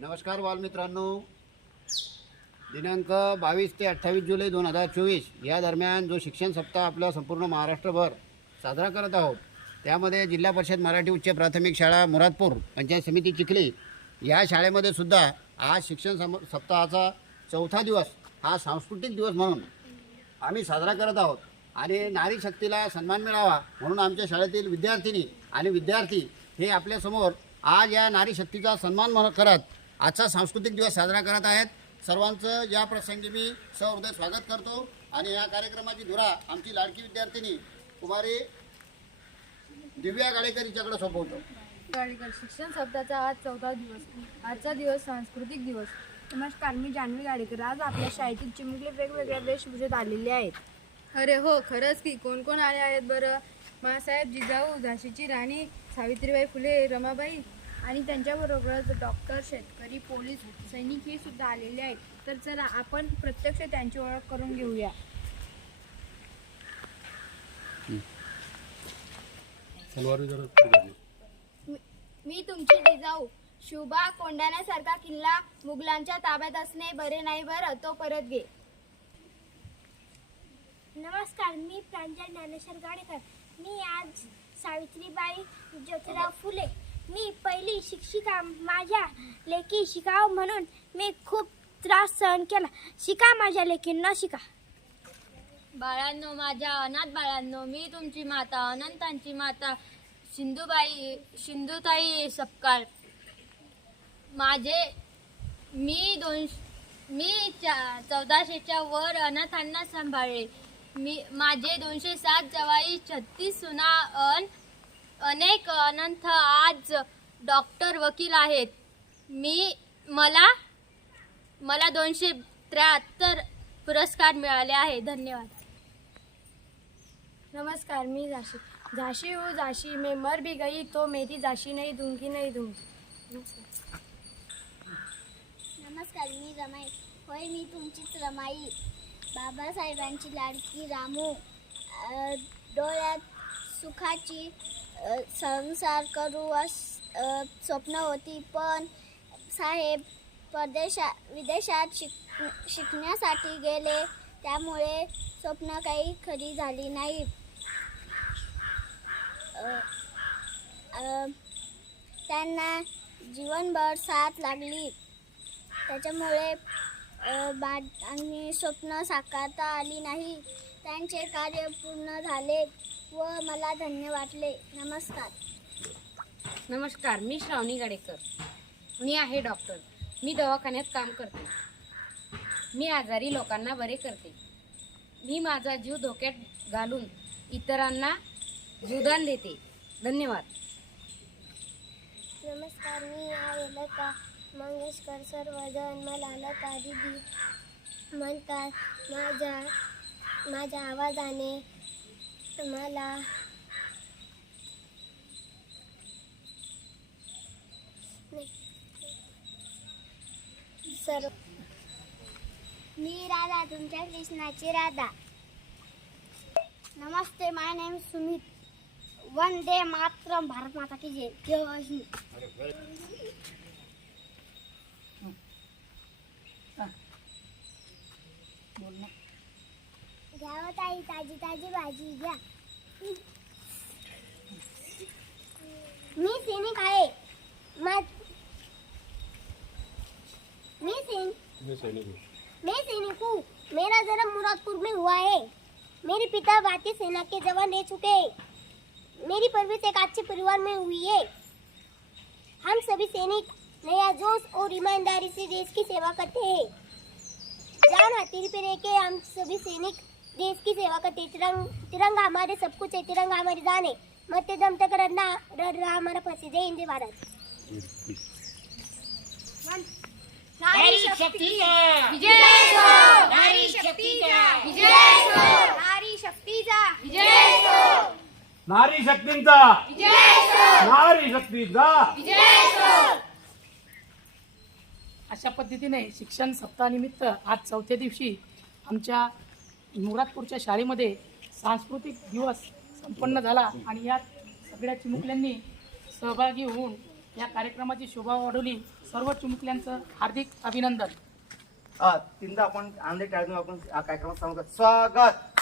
नमस्कार बालमित्रांनो, दिनांक 22 ते 28 जुलै 2024 या दरम्यान जो शिक्षण सप्ताह आपला संपूर्ण महाराष्ट्रभर साजरा करत आहोत, त्यामध्ये जिल्हा परिषद मराठी उच्च प्राथमिक शाळा मुरादपूर पंचायत समिती चिखली या शाळेमध्ये सुद्धा आज शिक्षण सप्ताहाचा चौथा दिवस हा सांस्कृतिक दिवस म्हणून आम्ही साजरा करत आहोत. आणि नारी शक्तीला सन्मान मिळावा म्हणून आमच्या शाळेतील विद्यार्थिनी आणि विद्यार्थी हे आपल्यासमोर आज या नारी शक्तीचा सन्मान करत आजचा सांस्कृतिक दिवस साजरा करत आहेत. सर्वांचं या प्रसंगी मी सहृदय स्वागत करतो आणि या कार्यक्रमाची धुरा आमची लाडकी विद्यार्थिनी कुमारी दिव्या गाडेकर हिच्याकडे सोपवतो. गाडेकर शिक्षण सप्ताहाचा आज चौथा दिवस. आजचा दिवस सांस्कृतिक दिवस. नमस्कार, मी जान्हवी गाडेकर. आज आपल्या शाळेतील चिमुकले वेगवेगळ्या वेशभूषेत आलेले आहेत. अरे हो, खरंच की. कोण कोण आले आहेत बरं? मासाहेब जिजाऊ, झाशीची राणी सावित्रीबाई फुले, रमाबाई आणि त्यांच्याबरोबरच डॉक्टर, शेतकरी, पोलीस, सैनिक हे सुद्धा आलेले आहेत. तर चला आपण प्रत्यक्ष त्यांची ओळख करून घेऊया. मी तुमची जिजाऊ. शुभा कोंढाण्यासारखा किल्ला मुघलांच्या ताब्यात असणे बरे नाही बरं, तो परत घे. नमस्कार, मी प्रांजल ज्ञानेश्वर गाडेकर. मी आज सावित्रीबाई ज्योतिराव फुले. मी पहिली शिक्षिका. माझ्या लेकी शिकावं म्हणून मी खूप त्रास सहन केला. शिका माझ्या लेकींना, शिका. बाळांनो, माझ्या अनाथ बाळांनो, मी तुमची माता, अनंतांची माता सिंधुताई सपकाळ. मी 1400च्या वर अनाथांना सांभाळले. माझे 207 जवाई, 36 सुना, अनेक अनंत आज डॉक्टर, वकील आहेत. मला 273 पुरस्कार मिळाले आहे. धन्यवाद. नमस्कार, मी झाशी. झाशी हूँ झाशी, मैं मर भी गई तो मेरी झाशी नहीं दूंगी, नहीं दूंगी. नमस्कार, मी रमाई. होय, मी तुमचीच रमाई. बाबासाहेबांची लाडकी रामू. डोळ्यात सुखाची संसार करू स्वप्न होती, पण साहेब विदेशात शिकण्यासाठी गेले, त्यामुळे स्वप्न काही खरी झाली नाही. त्यांना जीवनभर साथ लागली, त्याच्यामुळे आणि स्वप्न साकारता आली नाही. त्यांचे कार्य पूर्ण झाले व मला धन्य वाटले. नमस्कार. नमस्कार, मी श्रावणी गाडेकर. मी आहे डॉक्टर. मी दवाखान्यात काम करते. मी आजारी लोकांना बरे करते. मी माझा जीव धोक्यात घालून इतरांना जीवदान देते. धन्यवाद. नमस्कार, मी आहे लता मंगेशकर. सर्वजण मला लता दीदी म्हणतात. माझ्या आवाजाने मला सर्व. मी राधा, तुमच्या कृष्णाची राधा. नमस्ते, माय नेम सुमित. वंदे मातरम. भारत माता की जय. जय हिंद. घ्यावं ताई, ताजी ताजी भाजी घ्या. मी सैनिक आहे. मैं सैनिक हूँ. मेरा जन्म मुरादपुर में हुआ है. मेरे पिता भारतीय सेना के जवान रह चुके हैं. मेरी परवरिश एक अच्छे परिवार में हुई है. हम सभी सैनिक नया जोश और ईमानदारी से देश की सेवा करते हैं. जान हथेली पे रह के हम सभी सैनिक देश की सेवा करते. तिरंगा हमारे सब कुछ है. तिरंगा हमारी जान है. मरते दम तक रहा हमारा फंसी. जय हिंद भारत. नारी शक्तीचा विजय. नारी शक्तीचा विजय. नारी शक्तीचा विजय. नारी शक्तींचा नारी शक्तीचा विजय. अशा पद्धतीने शिक्षण सप्ताहानिमित्त आज चौथ्या दिवशी आमच्या मुरादपूरच्या शाळेमध्ये सांस्कृतिक दिवस संपन्न झाला आणि यात सगळ्या चिमुकल्यांनी सहभागी होऊन या कार्यक्रमाची शोभा वाढवली. सर्व चिमुकल्यांचं हार्दिक अभिनंदन. तीनदा आपण आनंदी टाळून आपण या कार्यक्रमात स्वागत.